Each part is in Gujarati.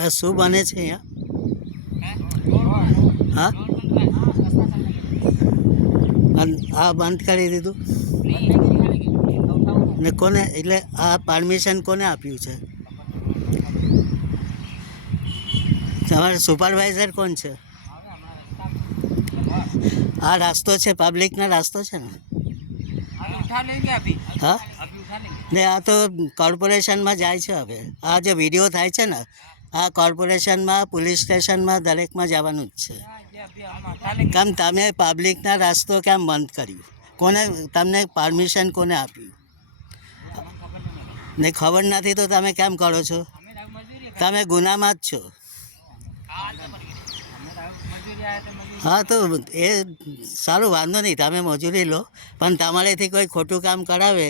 આ શું બને છે અહીંયા? હા, અને આ બંધ કરી દીધું ને કોને? એટલે આ પરમિશન કોને આપ્યું છે? તમારો સુપરવાઇઝર કોણ છે? આ રાસ્તો છે, પબ્લિકનો રાસ્તો છે ને? હા, ને આ તો કોર્પોરેશનમાં જાય છે. હવે આ જે વિડીયો થાય છે ને, આ કોર્પોરેશનમાં, પોલીસ સ્ટેશનમાં, દરેકમાં જવાનું જ છે. કેમ તમે પબ્લિકના રસ્તો કેમ બંધ કર્યું? કોને તમને પરમિશન કોને આપ્યું? ને ખબર નથી તો તમે કેમ કરો છો? તમે ગુનામાં જ છો. હા, તો એ સારું, વાંધો નહીં, તમે મજૂરી લો, પણ તમારેથી કોઈ ખોટું કામ કરાવે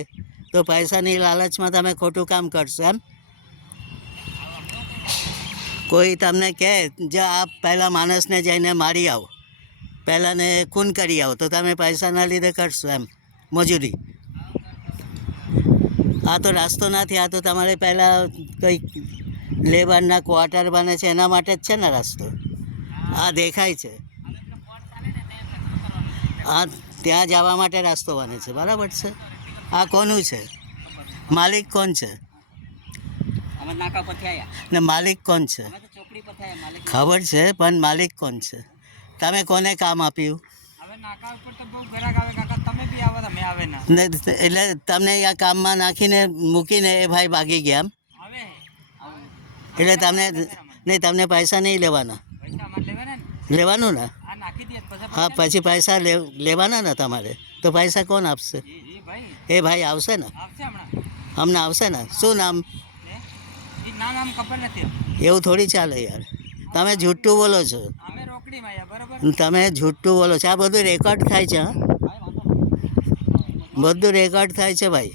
તો પૈસાની લાલચમાં તમે ખોટું કામ કરશો એમ? કોઈ તમને કહે જો આ પહેલાં માણસને જઈને મારી આવો, પહેલાંને ખૂન કરી આવો, તો તમે પૈસાના લીધે કરશો એમ મજૂરી? આ તો રાસ્તો નથી, આ તો તમારે પહેલાં કંઈક લેબરના ક્વાર્ટર બને છે એના માટે જ છે ને રસ્તો. આ દેખાય છે, આ ત્યાં જવા માટે રસ્તો બને છે, બરાબર છે? આ કોનું છે? માલિક કોણ છે? ને માલિક કોણ છે? ખબર છે, પણ માલિક કોણ છે? તમે કોને કામ આપ્યું? ને એટલે તમને આ કામમાં નાખીને મૂકીને એ ભાઈ ભાગી ગયા એમ? એટલે તમને નહીં, તમને પૈસા નહીં લેવાના? લેવાનું ને? હા, પછી પૈસા લેવાના ને તમારે, તો પૈસા કોણ આપશે? એ ભાઈ આવશે ને? હમણાં આવશે ને? શું નામ? એવું થોડી ચાલે યાર, તમે જૂઠું બોલો છો. તમે જૂઠું બોલો છો. આ બધું રેકોર્ડ થાય છે. હા, બધું રેકોર્ડ થાય છે ભાઈ.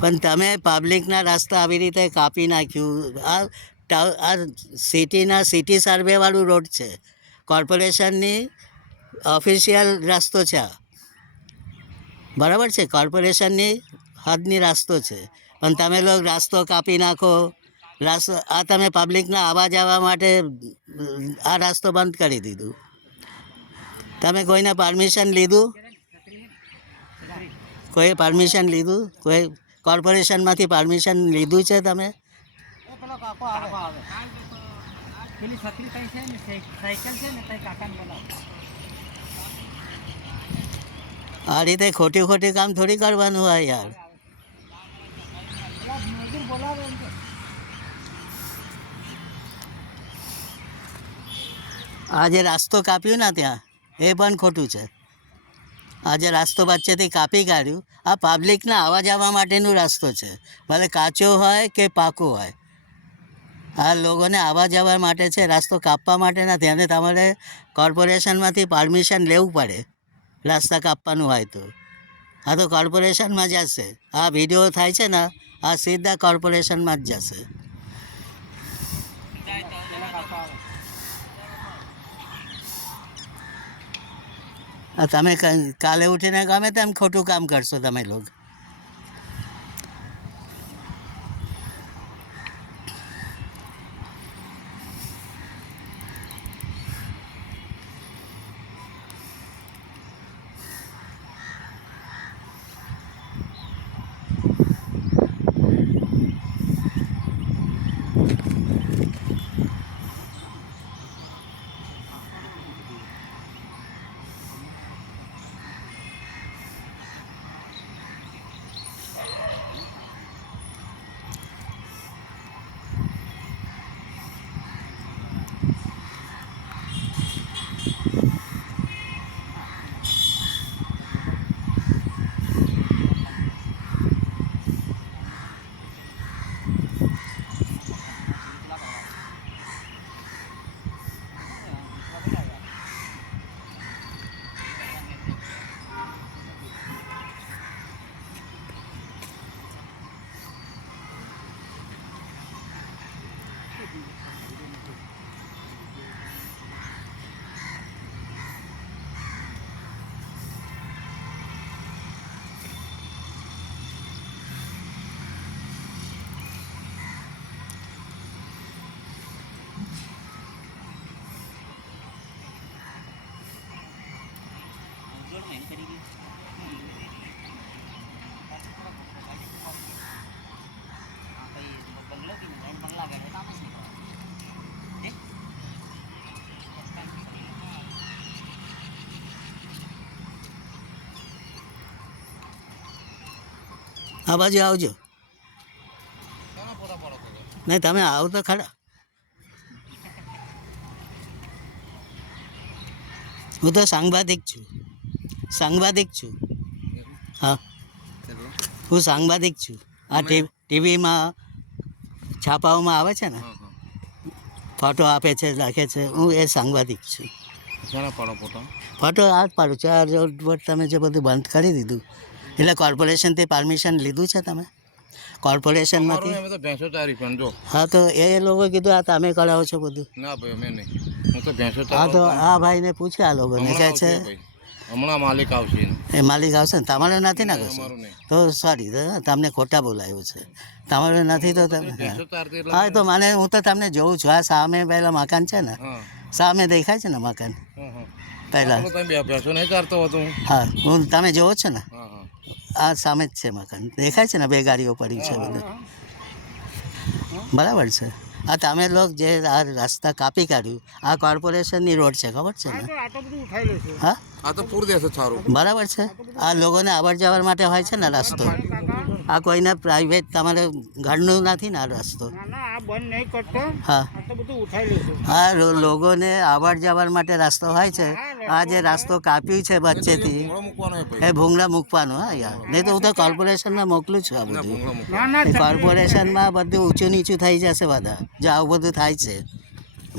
પણ તમે પબ્લિકના રસ્તા આવી રીતે કાપી નાખ્યું. આ સિટી સર્વેવાળું રોડ છે, કોર્પોરેશનની ઓફિશિયલ રસ્તો છે આ, બરાબર છે? કોર્પોરેશનની હદની રસ્તો છે, પણ તમે લોકો રસ્તો કાપી નાખો. આ તમે પબ્લિકના આવવા જવા માટે આ રસ્તો બંધ કરી દીધું. તમે કોઈને પરમિશન લીધું? કોઈ પરમિશન લીધું? કોઈ કોર્પોરેશનમાંથી પરમિશન લીધું છે તમે? આ રીતે ખોટી ખોટી કામ થોડી કરવાનું હોય યાર. આ જે રાસ્તો કાપ્યું ને ત્યાં, એ પણ ખોટું છે. આ જે રાસ્તો વચ્ચેથી કાપી કાઢ્યું, આ પબ્લિકના આવવા જવા માટેનો રસ્તો છે, ભલે કાચો હોય કે પાકો હોય. આ લોકોને આવવા જવા માટે છે, રસ્તો કાપવા માટે નથી. અને તમારે કોર્પોરેશનમાંથી પરમિશન લેવું પડે રસ્તા કાપવાનું હોય તો. આ તો કોર્પોરેશનમાં જશે. આ વિડીયો થાય છે ને, આ સીધા કોર્પોરેશનમાં જ જશે. તમે કાલે ઉઠીને ગમે તેમ ખોટું કામ કરશો તમે લોકો. આ બાજુ આવજો. નહીં તમે આવો તો ખરા. હું તો સાંગવાદિક છું. હા, હું સાંગવાદિક છું. આ ટીવીમાં છાપાઓમાં આવે છે ને, ફોટો આપે છે, લખે છે, હું એ સાંગવાદિક છું. ફોટો આ જ પાડું છું. આ રોડ તમે જે બધું બંધ કરી દીધું એટલે કોર્પોરેશનથી પરમિશન લીધું છે તમે કોર્પોરેશનમાંથી? હા, તો એ લોકો કીધું આ તમે કરાવો છો બધું? હા, તો આ ભાઈને પૂછે આ લોકોને કહે છે હમણાં માલિક આવશે. એ માલિક આવશે ને તમારે નથી ને કશું? તો સોરી, તમને ખોટા બોલાયું છે. તમારે નથી તો તમે હા, તો મને હું તો તમને જોઉં છું. આ સામે પહેલા મકાન છે ને, સામે દેખાય છે ને મકાન પહેલા. હા, હું તમે જોવો છો ને, આ સામે જ છે મકાન, દેખાય છે ને, બે ગાડીઓ પડી છે બધું. બરાબર છે. આ તમે લોક જે આ રસ્તા કાપી કાઢ્યું, આ કોર્પોરેશનની રોડ છે, ખબર છે ને? હા, આ તો પૂર દેશે સારું. બરાબર છે. આ લોકોને અવર જવર માટે હોય છે ને રસ્તો. આ કોઈને પ્રાઇવેટ તમારે ઘરનું નથી ને આ રસ્તો. હા, આ લોકોને અવર જવર માટે રસ્તો હોય છે. આ જે રસ્તો કાપ્યું છે વચ્ચેથી, એ ભૂંગળા મૂકવાનું. હા યાર, નહીં તો હું તો કોર્પોરેશનમાં મોકલું છું. આ બધું કોર્પોરેશનમાં બધું ઊંચું નીચું થઈ જશે બધા, જે આવું બધું થાય છે.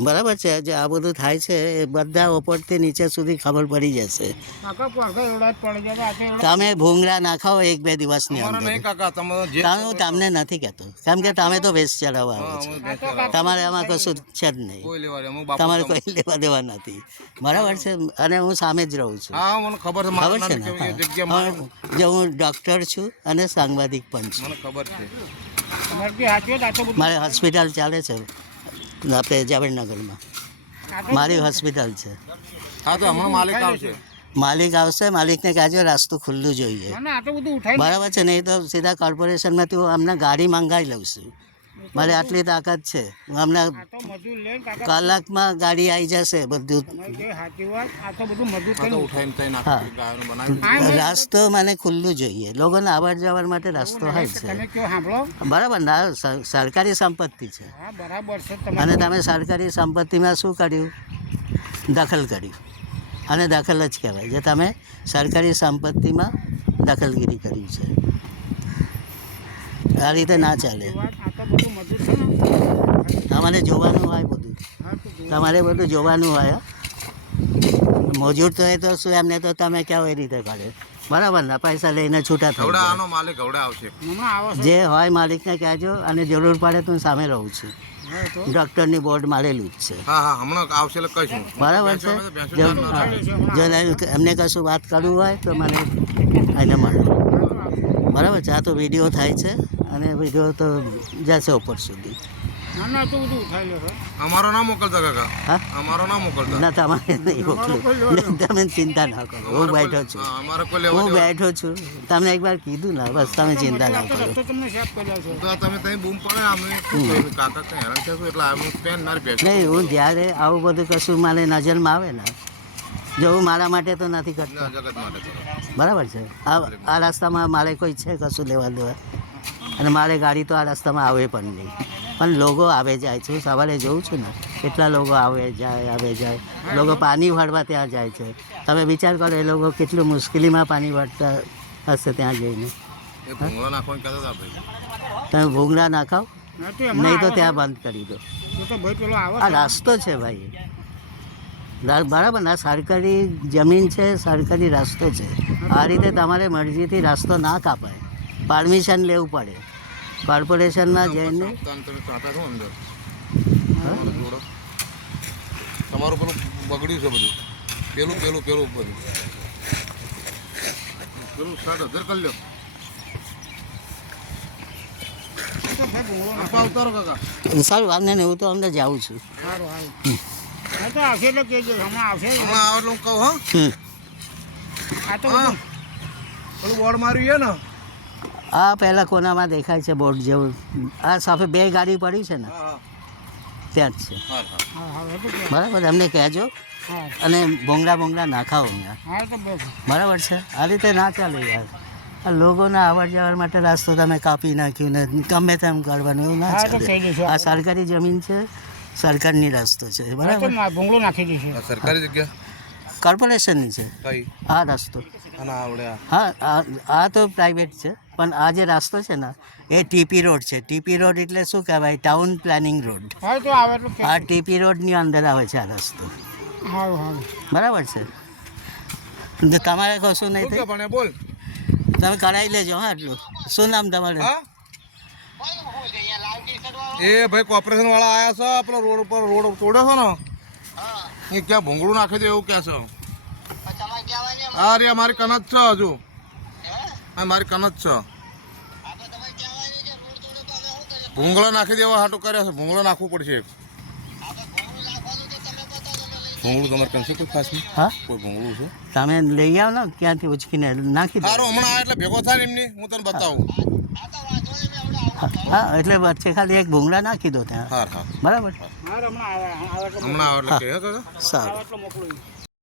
બરાબર છે. જે આ બધું થાય છે એ બધા ઉપરથી નીચે સુધી ખબર પડી જશે. તમે ભૂંગળા નાખાવો 1-2 દિવસની અંદર. હું તમને નથી કહેતો, કેમ કે તમે તો વેસ્ટ ચડાવવા આવો છો. તમારે આમાં કશું છે જ નહીં. તમારે કોઈ લેવા દેવા નથી. બરાબર છે. અને હું સામે જ રહું છું. ખબર છે ને? જો હું ડૉક્ટર છું અને સાંગવાદિક પણ છું. મારે હોસ્પિટલ ચાલે છે આપણે જાવેડનગરમાં. મારી હોસ્પિટલ છે. હા, તો હમણાં માલિક આવશે. માલિકને કહેજો રસ્તું ખુલ્લું જોઈએ. બરાબર છે. નહીં તો સીધા કોર્પોરેશનમાંથી હું અમને ગાડી મંગાવી લઉં છું. મારે આટલી તાકાત છે. હું હમણાં કલાકમાં ગાડી આવી જશે બધું. હા, રસ્તો મને ખુલ્લું જોઈએ. લોકોને અવર જવર માટે રસ્તો હોય છે. બરાબર ના, સરકારી સંપત્તિ છે. અને તમે સરકારી સંપત્તિમાં શું કર્યું? દખલ કર્યું. અને દખલ જ કહેવાય જે તમે સરકારી સંપત્તિમાં દખલગીરી કરી છે. આ રીતે ના ચાલે. તમારે જોવાનું હોય બધું. તમારે બધું જોવાનું હોય. મોજૂર તો એ તો શું, એમને તો તમે કહો એ રીતે કરે. બરાબર ને? પૈસા લઈને છૂટા થઈ જાય. જે હોય માલિકને કહેજો. અને જરૂર પડે તો હું સામે રહું છું. ડૉક્ટરની બોર્ડ મારેલું જ છે. બરાબર છે. જો એમને કશું વાત કરવું હોય તો મને એને મળો. બરાબર છે. આ તો વિડીયો થાય છે અને વિડીયો તો જશે ઉપર સુધી. અમારો ના મોકલતા કાકા. હા, અમારો ના મોકલતા. ના, તમારે નહીં મોકલું. તમે ચિંતા ના કરો. હું બેઠો છું. તમને એકવાર કીધું ને, બસ તમે ચિંતા ના કરો. નહીં, હું જ્યારે આવું બધું કશું મારે નજરમાં આવે ને, જો હું મારા માટે તો નથી કરતો. બરાબર છે. આ રસ્તામાં મારે કોઈ છે કશું લેવા દેવા? અને મારે ગાડી તો આ રસ્તામાં આવે પણ નહીં. પણ લોકો આવે જાય છે. સવારે જોઉં છું ને, કેટલા લોકો આવે જાય લોકો પાણી ભરવા ત્યાં જાય છે. તમે વિચાર કરો એ લોકો કેટલું મુશ્કેલીમાં પાણી ભરતા હશે ત્યાં જઈને. એ ભૂંગળા નાખવાનું કહેતા હતા ભાઈ. તમે ભૂંગળા નાખાવ નહીં તો ત્યાં બંધ કરી દો. આ રસ્તો છે ભાઈ, બરાબર ને? સરકારી જમીન છે, સરકારી રસ્તો છે. આ રીતે તમારે મરજીથી રસ્તો ના કાપાય, પરમિશન લેવું પડે કોર્પોરેશનમાં જઈને. તમે કાંટા છો અંદર તમારું જોડો. તમારું પેલું બગડ્યું છે બધું. પેલું બધું પેલું 60,000 કરી લો. આપા ઉતારો કાકા. સારું વાંધો નહીં, હું તો અંદર જાઉં છું. હમણાં આવે એટલે હું કહું. હા પેલું બોર્ડ માર્યું છે ને. આ પહેલાં કોનામાં દેખાય છે બોર્ડ જેવું, આ સાફે 2 ગાડી પડી છે ને હા ત્યાં જ છે. હા બરાબર, એમને કહેજો અને ભોંગડા નાખાવો અહીંયા. બરાબર છે? આ રીતે ના ચાલે યાર. આ લોકોના આવર જવર માટે રસ્તો તમે કાપી નાખ્યું ને ગમે તેમ કરવાનું, એવું ના ચાલે. આ સરકારી જમીન છે, સરકારની રસ્તો છે. બરાબર, ભૂંગળો નાખી દઈશું. આ સરકારી જગ્યા કોર્પોરેશનની છે કઈ આ રસ્તો. અને આવડે હા, આ તો પ્રાઇવેટ છે, પણ આ જે રસ્તો છે ને એ ટીપી રોડ છે. ટીપી રોડ એટલે શું કહેવાય? Town planning road. હા તો આવે એટલું આ ટીપી રોડની અંદર આવે છે આ રસ્તો. સારું. બરાબર છે? તો તમારે કશું નહીં શું કે થાય, પણ બોલ. તમે કરાવી લેજો. હા, એટલું. શું નામ તમારું? હા એ ભાઈ કોર્પોરેશન વાળા આયા છે, પેલો રોડ ઉપર રોડ તોડ્યો છે ને એ ક્યાં ભૂંગળું નાખી દે એવું ક્યાં છે? હા રે મારી કનજ છે હજુ. હા મારી કનજ છે. ભૂંગળો નાખી દેવા હાટું કર્યા છે. ભૂંગળો નાખવું પડશે. ભૂંગળું તમારે કંઈ કોઈ ખાસ નહીં? હા, કોઈ ભૂંગળું છે? તમે લઈ આવો ને ક્યાંથી ઉચકીને નાખી દો. સારું હમણાં આ એટલે ભેગો થાય ને એમની હું તને બતાવું. હા, એટલે વચ્ચે ખાલી એક ભૂંગળા નાખી દો ત્યાં. હા બરાબર, હમણાં આવે હમણાં આવે એટલે કહે કાકા. સારું. એટલો મોકલું.